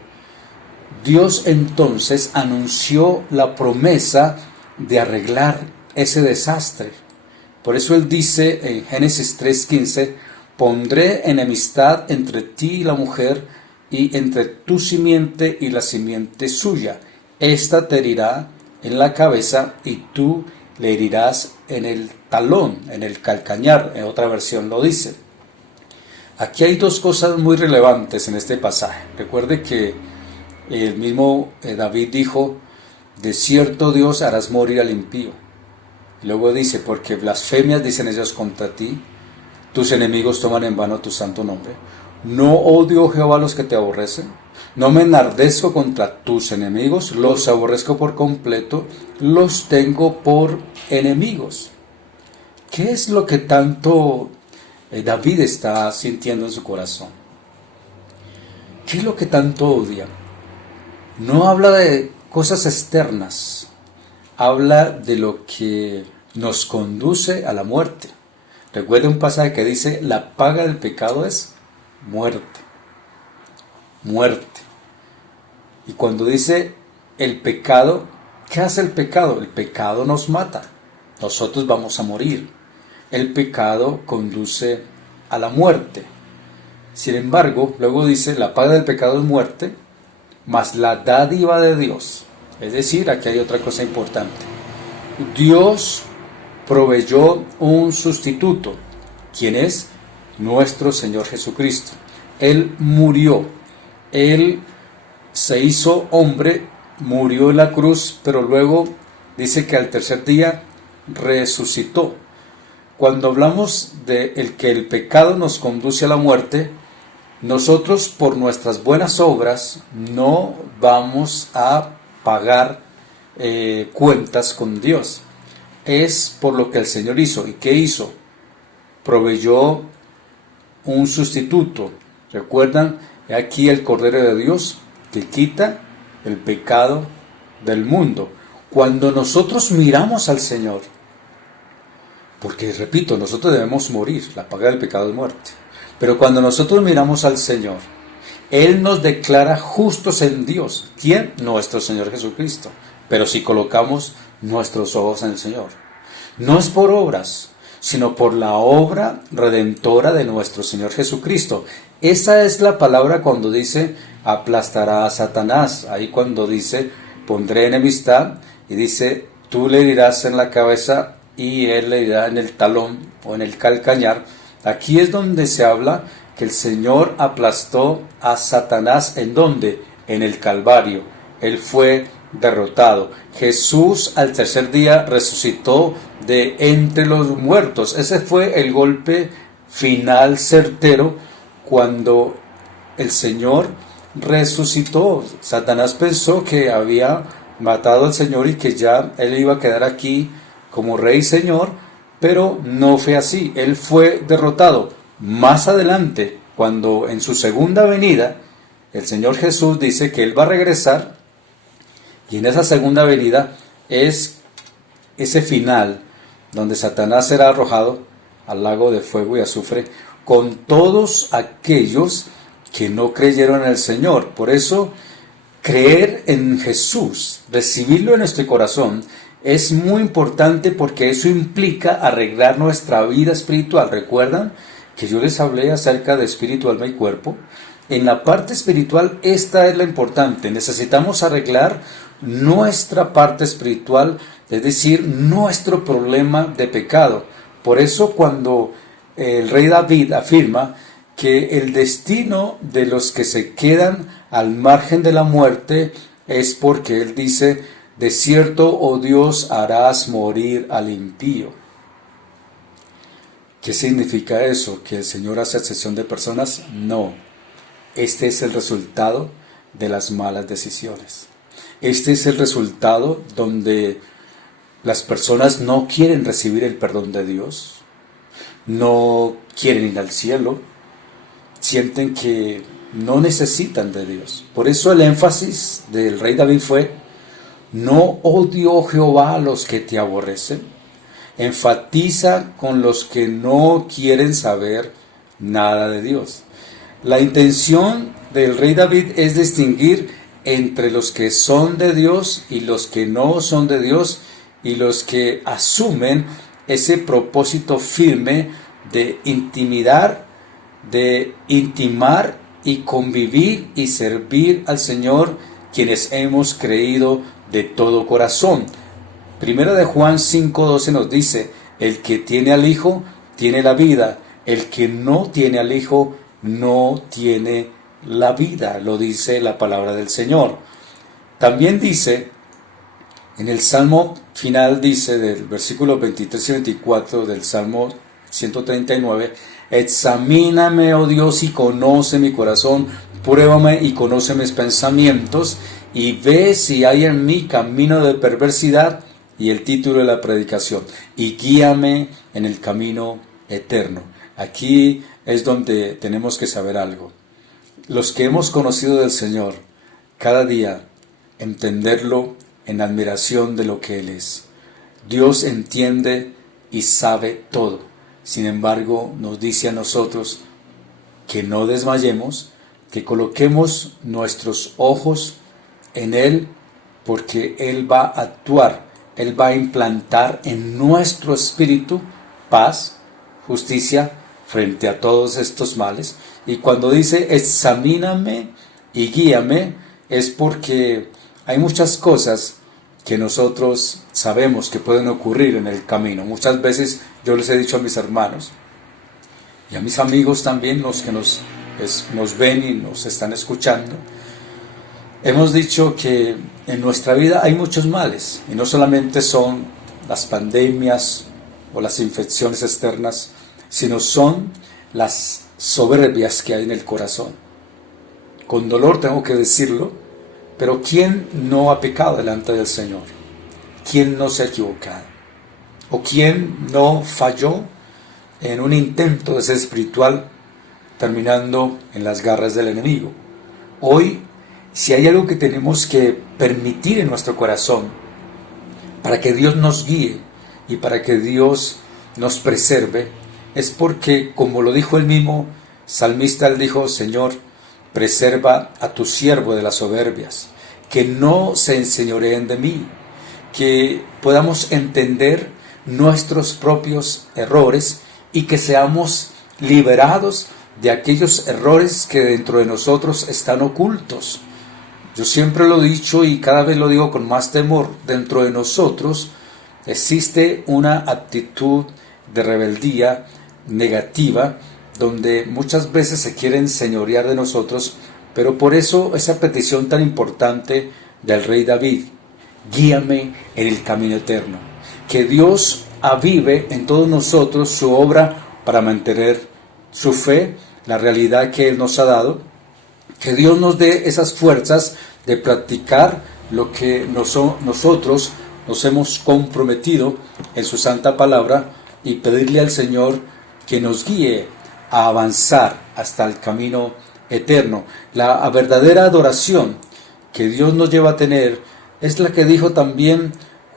Dios entonces anunció la promesa de arreglar ese desastre. Por eso Él dice en Génesis 3:15, pondré enemistad entre ti y la mujer, y entre tu simiente y la simiente suya. Esta te herirá en la cabeza y tú le herirás en el talón, en el calcañar, en otra versión lo dice. Aquí hay dos cosas muy relevantes en este pasaje. Recuerde que el mismo David dijo, de cierto Dios harás morir al impío. Luego dice, porque blasfemias dicen ellos contra ti, tus enemigos toman en vano tu santo nombre. No odio, oh Jehová, a los que te aborrecen. No me enardezco contra tus enemigos, los aborrezco por completo, los tengo por enemigos. ¿Qué es lo que tanto David está sintiendo en su corazón? ¿Qué es lo que tanto odia? No habla de cosas externas, habla de lo que nos conduce a la muerte. Recuerda un pasaje que dice, la paga del pecado es muerte. Muerte. Y cuando dice el pecado, ¿qué hace el pecado? El pecado nos mata. Nosotros vamos a morir. El pecado conduce a la muerte. Sin embargo, luego dice, la paga del pecado es muerte, mas la dádiva de Dios. Es decir, aquí hay otra cosa importante. Dios proveyó un sustituto. ¿Quién es? Nuestro Señor Jesucristo. Él murió. Él se hizo hombre, murió en la cruz, pero luego dice que al tercer día resucitó. Cuando hablamos de que el pecado nos conduce a la muerte, nosotros por nuestras buenas obras no vamos a pagar cuentas con Dios. Es por lo que el Señor hizo. ¿Y qué hizo? Proveyó un sustituto. ¿Recuerdan? Aquí el Cordero de Dios que quita el pecado del mundo. Cuando nosotros miramos al Señor, porque repito, nosotros debemos morir, la paga del pecado es muerte. Pero cuando nosotros miramos al Señor, Él nos declara justos en Dios. ¿Quién? Nuestro Señor Jesucristo. Pero si colocamos nuestros ojos en el Señor, no es por obras, sino por la obra redentora de nuestro Señor Jesucristo. Esa es la palabra cuando dice aplastará a Satanás. Ahí cuando dice pondré enemistad y dice tú le herirás en la cabeza y él le herirá en el talón o en el calcañar. Aquí es donde se habla que el Señor aplastó a Satanás. ¿En dónde? En el Calvario. Él fue derrotado. Jesús al tercer día resucitó de entre los muertos. Ese fue el golpe final certero cuando el Señor resucitó. Satanás pensó que había matado al Señor y que ya él iba a quedar aquí como rey y señor, pero no fue así. Él fue derrotado. Más adelante, cuando en su segunda venida el Señor Jesús dice que Él va a regresar, y en esa segunda venida es ese final donde Satanás será arrojado al lago de fuego y azufre con todos aquellos que no creyeron en el Señor. Por eso, creer en Jesús, recibirlo en nuestro corazón, es muy importante porque eso implica arreglar nuestra vida espiritual. ¿Recuerdan que yo les hablé acerca de espíritu, alma y cuerpo? En la parte espiritual esta es la importante. Necesitamos arreglar nuestra parte espiritual, es decir, nuestro problema de pecado. Por eso cuando el rey David afirma que el destino de los que se quedan al margen de la muerte es porque él dice, de cierto, oh Dios, harás morir al impío. ¿Qué significa eso? ¿Que el Señor hace excepción de personas? No. Este es el resultado de las malas decisiones. Este es el resultado donde Las personas no quieren recibir el perdón de Dios, no quieren ir al cielo, sienten que no necesitan de Dios. Por eso el énfasis del rey David fue: no odio Jehová a los que te aborrecen. Enfatiza con los que no quieren saber nada de Dios. La intención del rey David es distinguir entre los que son de Dios y los que no son de Dios, y los que asumen ese propósito firme de intimar y convivir y servir al Señor, quienes hemos creído de todo corazón. Primera de Juan 5:12 nos dice: el que tiene al Hijo tiene la vida, el que no tiene al Hijo no tiene la vida, lo dice la palabra del Señor. También dice, en el Salmo final, dice del versículo 23 y 24 del Salmo 139, examíname, oh Dios, y conoce mi corazón, pruébame y conoce mis pensamientos, y ve si hay en mí camino de perversidad, y el título de la predicación, y guíame en el camino eterno. Aquí es donde tenemos que saber algo. Los que hemos conocido del Señor, cada día entenderlo en admiración de lo que Él es. Dios entiende y sabe todo. Sin embargo, nos dice a nosotros que no desmayemos, que coloquemos nuestros ojos en Él, porque Él va a actuar, Él va a implantar en nuestro espíritu paz, justicia, frente a todos estos males. Y cuando dice examíname y guíame, es porque hay muchas cosas que nosotros sabemos que pueden ocurrir en el camino. Muchas veces yo les he dicho a mis hermanos y a mis amigos también, los que nos ven y nos están escuchando, hemos dicho que en nuestra vida hay muchos males, y no solamente son las pandemias o las infecciones externas, sino son las soberbias que hay en el corazón. Con dolor tengo que decirlo, pero ¿quién no ha pecado delante del Señor? ¿Quién no se ha equivocado? ¿O quién no falló en un intento de ser espiritual, terminando en las garras del enemigo? Hoy, si hay algo que tenemos que permitir en nuestro corazón para que Dios nos guíe y para que Dios nos preserve, es porque, como lo dijo el mismo salmista, él dijo: Señor, preserva a tu siervo de las soberbias, que no se enseñoreen de mí, que podamos entender nuestros propios errores y que seamos liberados de aquellos errores que dentro de nosotros están ocultos. Yo siempre lo he dicho y cada vez lo digo con más temor: dentro de nosotros existe una actitud de rebeldía negativa, donde muchas veces se quiere enseñorear de nosotros, pero por eso esa petición tan importante del rey David: guíame en el camino eterno. Que Dios avive en todos nosotros su obra para mantener su fe, la realidad que Él nos ha dado. Que Dios nos dé esas fuerzas de practicar lo que nosotros nos hemos comprometido en su santa palabra, y pedirle al Señor que nos guíe a avanzar hasta el camino eterno. La verdadera adoración que Dios nos lleva a tener es la que dijo también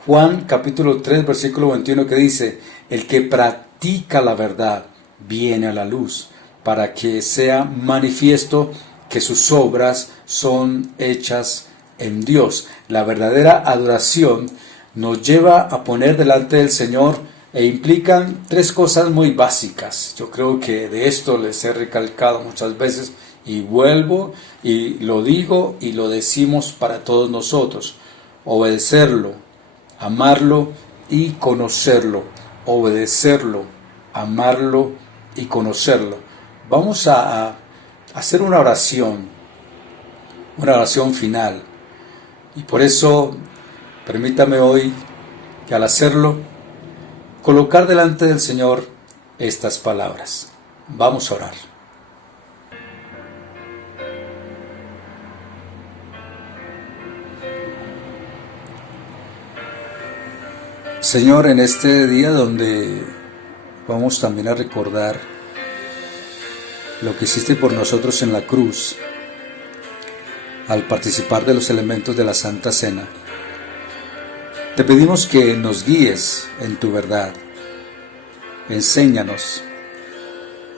Juan capítulo 3 versículo 21, que dice: el que practica la verdad viene a la luz, para que sea manifiesto que sus obras son hechas en Dios. La verdadera adoración nos lleva a poner delante del Señor e implican tres cosas muy básicas. Yo creo que de esto les he recalcado muchas veces y vuelvo y lo digo y lo decimos para todos nosotros: obedecerlo, amarlo y conocerlo. Obedecerlo, amarlo y conocerlo. Vamos a hacer una oración final, y por eso permítame hoy que al hacerlo colocar delante del Señor estas palabras. Vamos a orar. Señor, en este día donde vamos también a recordar lo que hiciste por nosotros en la cruz, al participar de los elementos de la Santa Cena, te pedimos que nos guíes en tu verdad. Enséñanos,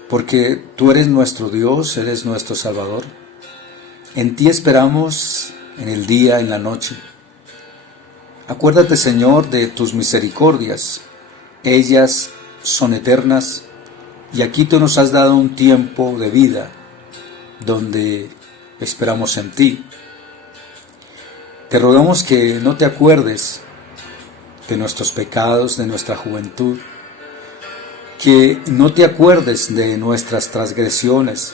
porque tú eres nuestro Dios, eres nuestro Salvador. En ti esperamos en el día, en la noche. Acuérdate, Señor, de tus misericordias. Ellas son eternas y aquí tú nos has dado un tiempo de vida donde esperamos en ti. Te rogamos que no te acuerdes de nuestros pecados, de nuestra juventud, que no te acuerdes de nuestras transgresiones,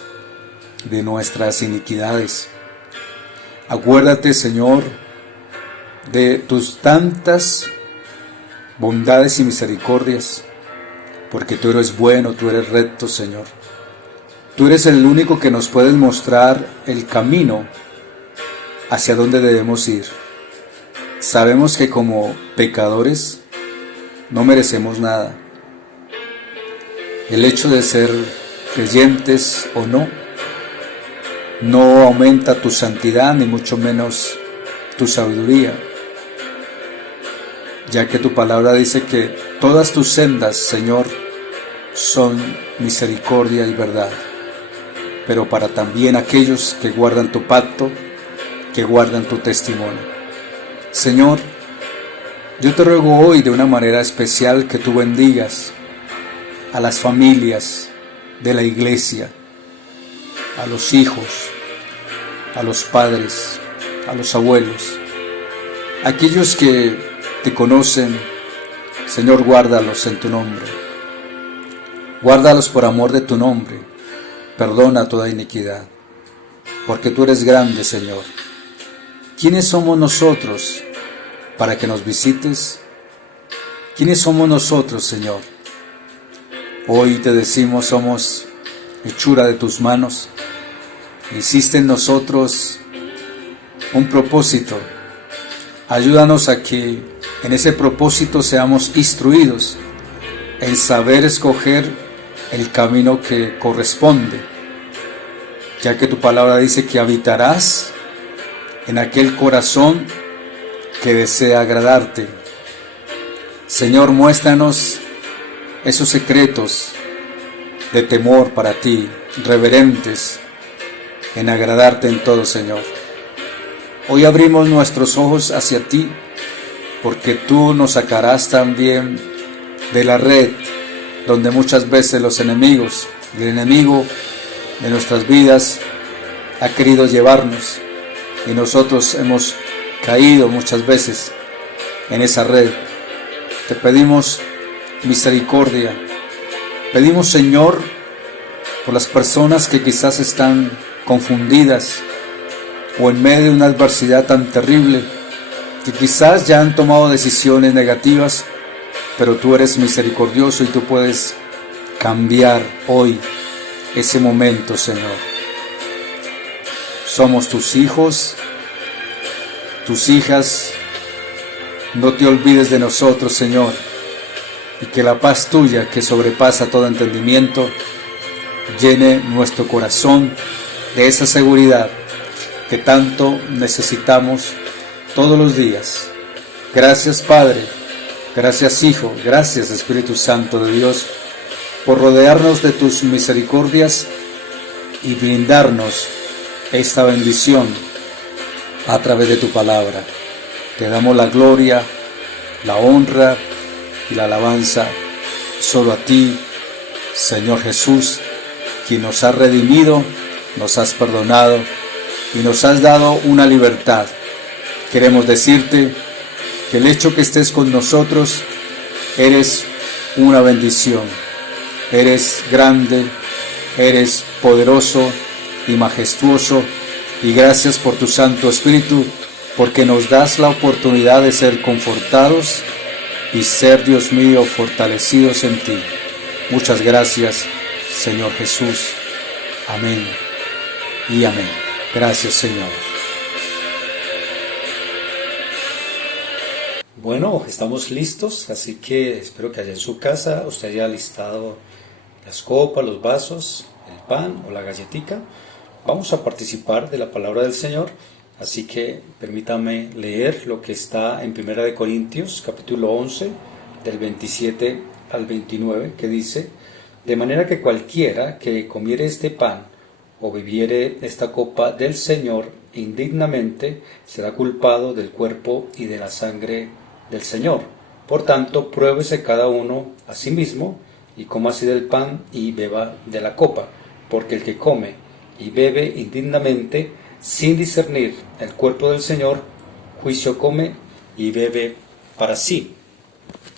de nuestras iniquidades. Acuérdate, Señor, de tus tantas bondades y misericordias, porque tú eres bueno, tú eres recto, Señor. Tú eres el único que nos puedes mostrar el camino hacia donde debemos ir. Sabemos que como pecadores no merecemos nada. El hecho de ser creyentes o no aumenta tu santidad, ni mucho menos tu sabiduría, ya que tu palabra dice que todas tus sendas, Señor, son misericordia y verdad, pero para también aquellos que guardan tu pacto, que guardan tu testimonio. Señor, yo te ruego hoy de una manera especial que tú bendigas a las familias de la iglesia, a los hijos, a los padres, a los abuelos, aquellos que te conocen. Señor, guárdalos en tu nombre, guárdalos por amor de tu nombre, perdona toda iniquidad, porque tú eres grande, Señor. ¿Quiénes somos nosotros para que nos visites? ¿Quiénes somos nosotros, Señor? Hoy te decimos, somos hechura de tus manos. Hiciste en nosotros un propósito. Ayúdanos a que en ese propósito seamos instruidos en saber escoger el camino que corresponde, ya que tu palabra dice que habitarás en aquel corazón que desea agradarte. Señor, muéstranos esos secretos de temor para ti, reverentes en agradarte en todo, Señor. Hoy abrimos nuestros ojos hacia ti, porque tú nos sacarás también de la red donde muchas veces el enemigo de nuestras vidas ha querido llevarnos, y nosotros hemos caído muchas veces en esa red. Te pedimos misericordia. Pedimos, Señor, por las personas que quizás están confundidas o en medio de una adversidad tan terrible, que quizás ya han tomado decisiones negativas, pero tú eres misericordioso y tú puedes cambiar hoy ese momento, Señor. Somos tus hijos, tus hijas. No te olvides de nosotros, Señor, y que la paz tuya, que sobrepasa todo entendimiento, llene nuestro corazón de esa seguridad que tanto necesitamos todos los días. Gracias, Padre, gracias, Hijo, gracias, Espíritu Santo de Dios, por rodearnos de tus misericordias y brindarnos esta bendición a través de tu palabra. Te damos la gloria, la honra y la alabanza solo a ti, Señor Jesús, quien nos has redimido, nos has perdonado y nos has dado una libertad. Queremos decirte que el hecho que estés con nosotros, eres una bendición. Eres grande, eres poderoso y majestuoso, y gracias por tu Santo Espíritu, porque nos das la oportunidad de ser confortados y ser, Dios mío, fortalecidos en ti. Muchas gracias, Señor Jesús. Amén y amén. Gracias, Señor. Bueno, estamos listos, así que espero que allá en su casa usted haya listado las copas, los vasos, el pan o la galletica. Vamos a participar de la palabra del Señor, así que permítame leer lo que está en Primera de Corintios, capítulo 11, del 27 al 29, que dice: de manera que cualquiera que comiere este pan o bebiere esta copa del Señor indignamente, será culpado del cuerpo y de la sangre del Señor. Por tanto, pruébese cada uno a sí mismo, y coma así del pan y beba de la copa, porque el que come y bebe indignamente, sin discernir el cuerpo del Señor, juicio come y bebe para sí.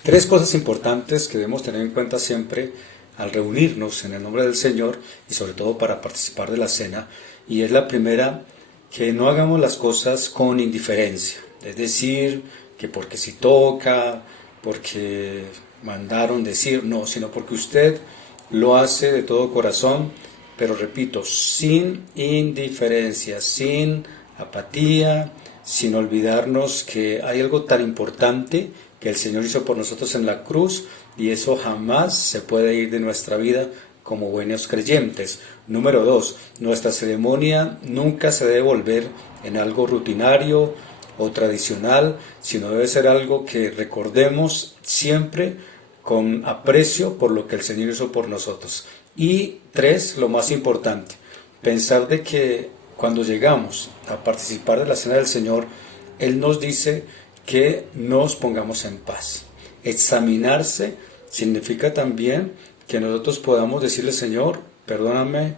Tres cosas importantes que debemos tener en cuenta siempre al reunirnos en el nombre del Señor y sobre todo para participar de la cena. Y es la primera, que no hagamos las cosas con indiferencia, es decir, que porque si toca, porque mandaron decir, no, sino porque usted lo hace de todo corazón, pero repito, sin indiferencia, sin apatía, sin olvidarnos que hay algo tan importante que el Señor hizo por nosotros en la cruz, y eso jamás se puede ir de nuestra vida como buenos creyentes. Número 2, nuestra ceremonia nunca se debe volver en algo rutinario o tradicional, sino debe ser algo que recordemos siempre con aprecio por lo que el Señor hizo por nosotros. Y 3, lo más importante, pensar de que cuando llegamos a participar de la cena del Señor, Él nos dice que nos pongamos en paz. Examinarse significa también que nosotros podamos decirle: Señor, perdóname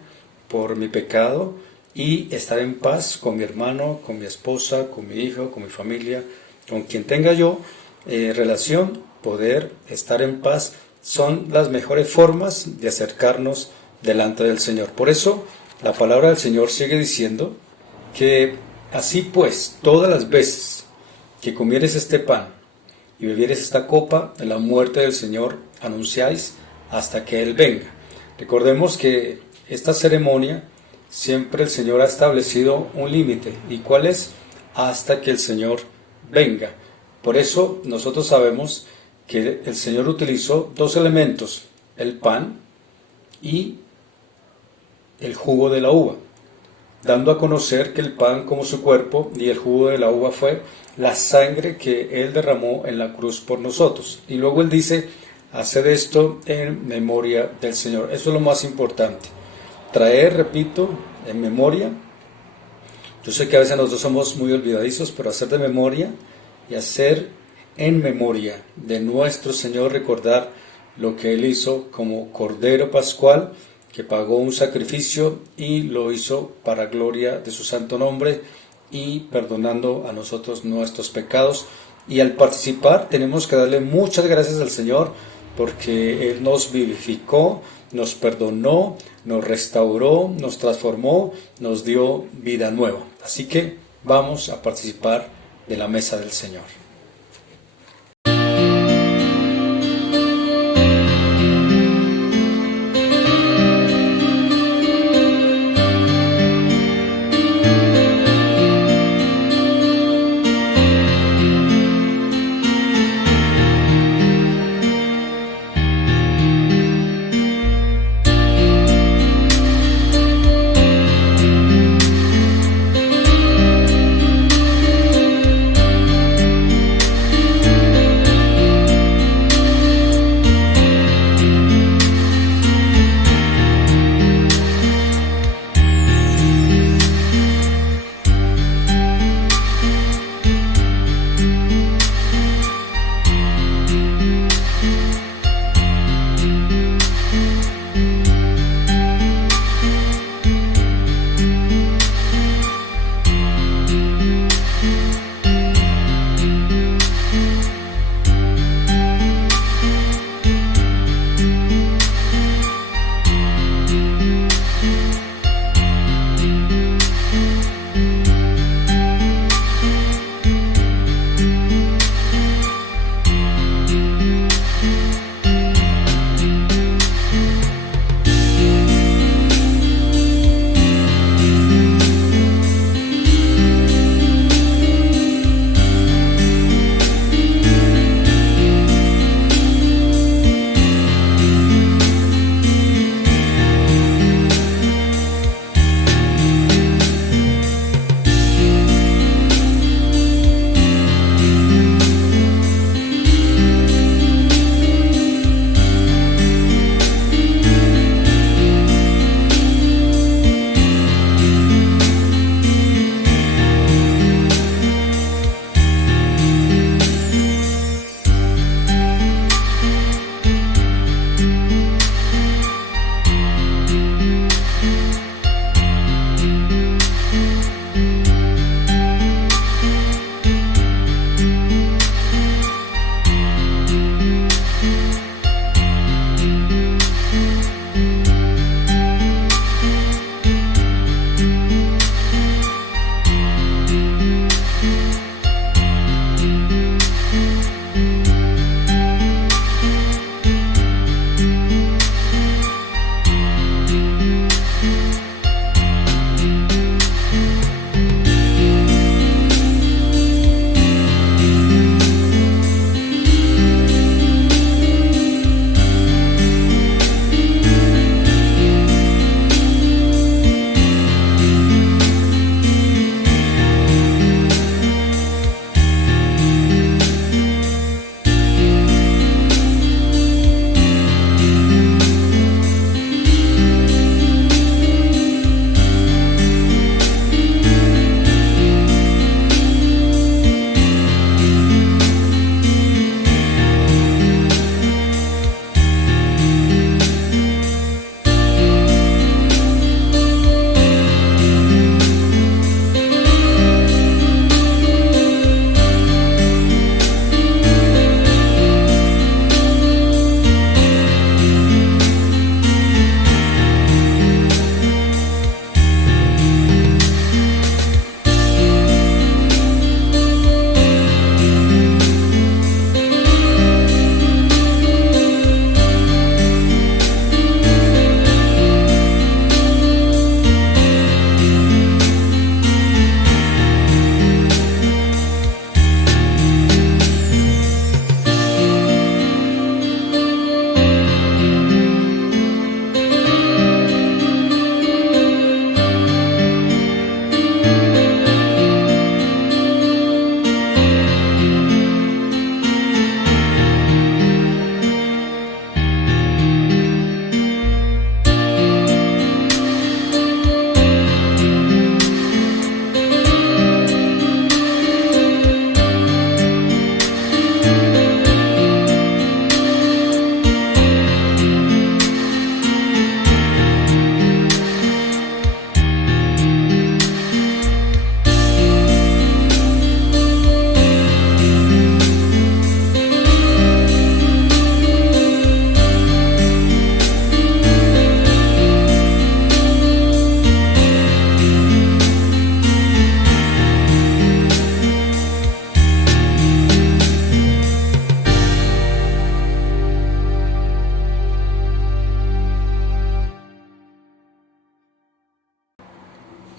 por mi pecado, y estar en paz con mi hermano, con mi esposa, con mi hijo, con mi familia, con quien tenga yo relación. Poder estar en paz son las mejores formas de acercarnos delante del Señor. Por eso la palabra del Señor sigue diciendo que así pues, todas las veces que comieres este pan y bebieres esta copa, en la muerte del Señor anunciáis hasta que Él venga. Recordemos que esta ceremonia siempre el Señor ha establecido un límite. ¿Y cuál es? Hasta que el Señor venga. Por eso nosotros sabemos que el Señor utilizó dos elementos: el pan y el jugo de la uva, dando a conocer que el pan como su cuerpo y el jugo de la uva fue la sangre que Él derramó en la cruz por nosotros. Y luego Él dice: haced esto en memoria del Señor. Eso es lo más importante. Traer, repito, en memoria. Yo sé que a veces nosotros somos muy olvidadizos, pero hacer de memoria y hacer en memoria de nuestro Señor, recordar lo que Él hizo como Cordero Pascual, que pagó un sacrificio y lo hizo para gloria de su santo nombre y perdonando a nosotros nuestros pecados. Y al participar tenemos que darle muchas gracias al Señor, porque Él nos vivificó, nos perdonó, nos restauró, nos transformó, nos dio vida nueva. Así que vamos a participar de la mesa del Señor.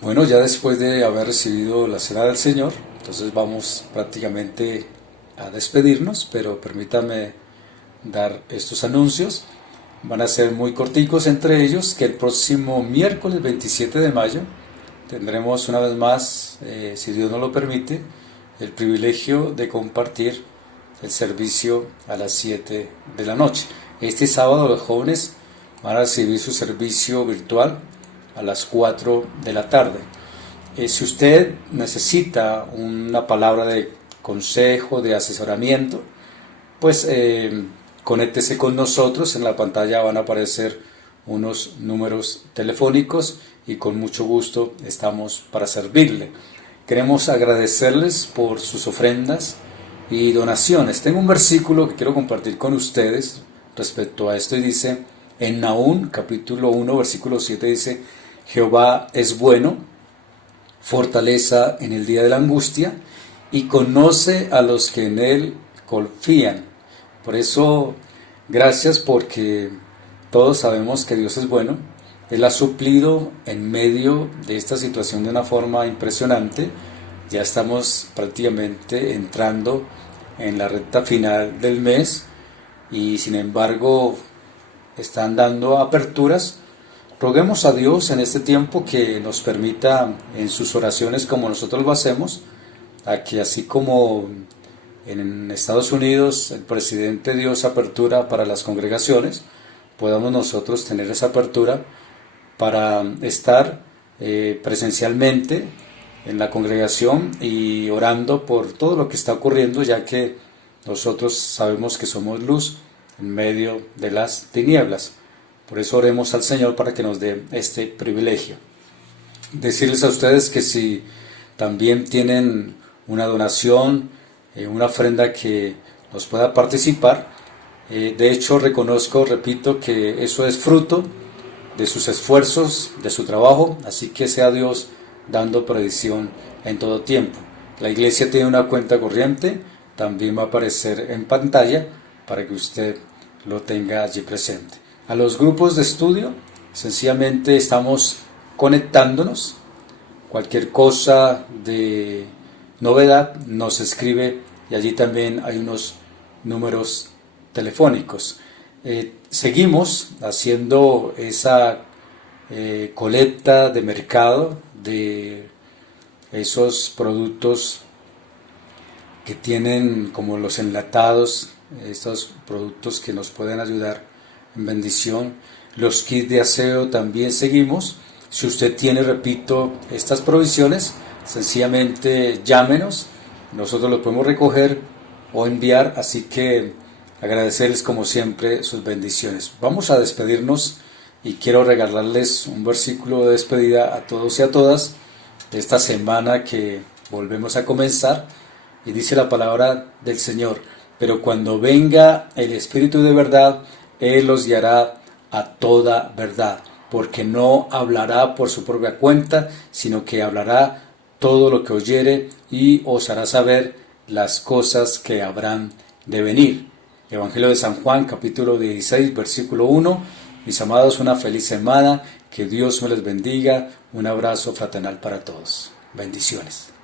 Bueno, ya después de haber recibido la cena del Señor, entonces vamos prácticamente a despedirnos, pero permítame dar estos anuncios. Van a ser muy corticos, entre ellos que el próximo miércoles 27 de mayo tendremos una vez más, si Dios nos lo permite, el privilegio de compartir el servicio a las 7 de la noche. Este sábado los jóvenes van a recibir su servicio virtual a las 4 de la tarde. Si usted necesita una palabra de consejo, de asesoramiento, pues conéctese con nosotros. En la pantalla van a aparecer unos números telefónicos y con mucho gusto estamos para servirle. Queremos agradecerles por sus ofrendas y donaciones. Tengo un versículo que quiero compartir con ustedes respecto a esto y dice, en Nahum capítulo 1 versículo 7 dice, Jehová es bueno, fortaleza en el día de la angustia y conoce a los que en él confían. Por eso, gracias porque todos sabemos que Dios es bueno. Él ha suplido en medio de esta situación de una forma impresionante. Ya estamos prácticamente entrando en la recta final del mes y sin embargo están dando aperturas. Roguemos a Dios en este tiempo que nos permita en sus oraciones, como nosotros lo hacemos, a que así como en Estados Unidos el presidente dio esa apertura para las congregaciones, podamos nosotros tener esa apertura para estar presencialmente en la congregación y orando por todo lo que está ocurriendo, ya que nosotros sabemos que somos luz en medio de las tinieblas. Por eso oremos al Señor para que nos dé este privilegio. Decirles a ustedes que si también tienen una donación, una ofrenda que nos pueda participar, de hecho reconozco, repito, que eso es fruto de sus esfuerzos, de su trabajo, así que sea Dios dando provisión en todo tiempo. La iglesia tiene una cuenta corriente, también va a aparecer en pantalla para que usted lo tenga allí presente. A los grupos de estudio, sencillamente estamos conectándonos. Cualquier cosa de novedad nos escribe y allí también hay unos números telefónicos. Seguimos haciendo esa colecta de mercado de esos productos que tienen como los enlatados, estos productos que nos pueden ayudar en bendición. Los kits de aseo también seguimos. Si usted tiene, repito, estas provisiones, sencillamente llámenos, nosotros lo podemos recoger o enviar, así que agradecerles como siempre sus bendiciones. Vamos a despedirnos y quiero regalarles un versículo de despedida a todos y a todas de esta semana que volvemos a comenzar, y dice la palabra del Señor, pero cuando venga el Espíritu de verdad, Él los guiará a toda verdad, porque no hablará por su propia cuenta, sino que hablará todo lo que oyere y os hará saber las cosas que habrán de venir. Evangelio de San Juan, capítulo 16, versículo 1. Mis amados, una feliz semana, que Dios me les bendiga, un abrazo fraternal para todos. Bendiciones.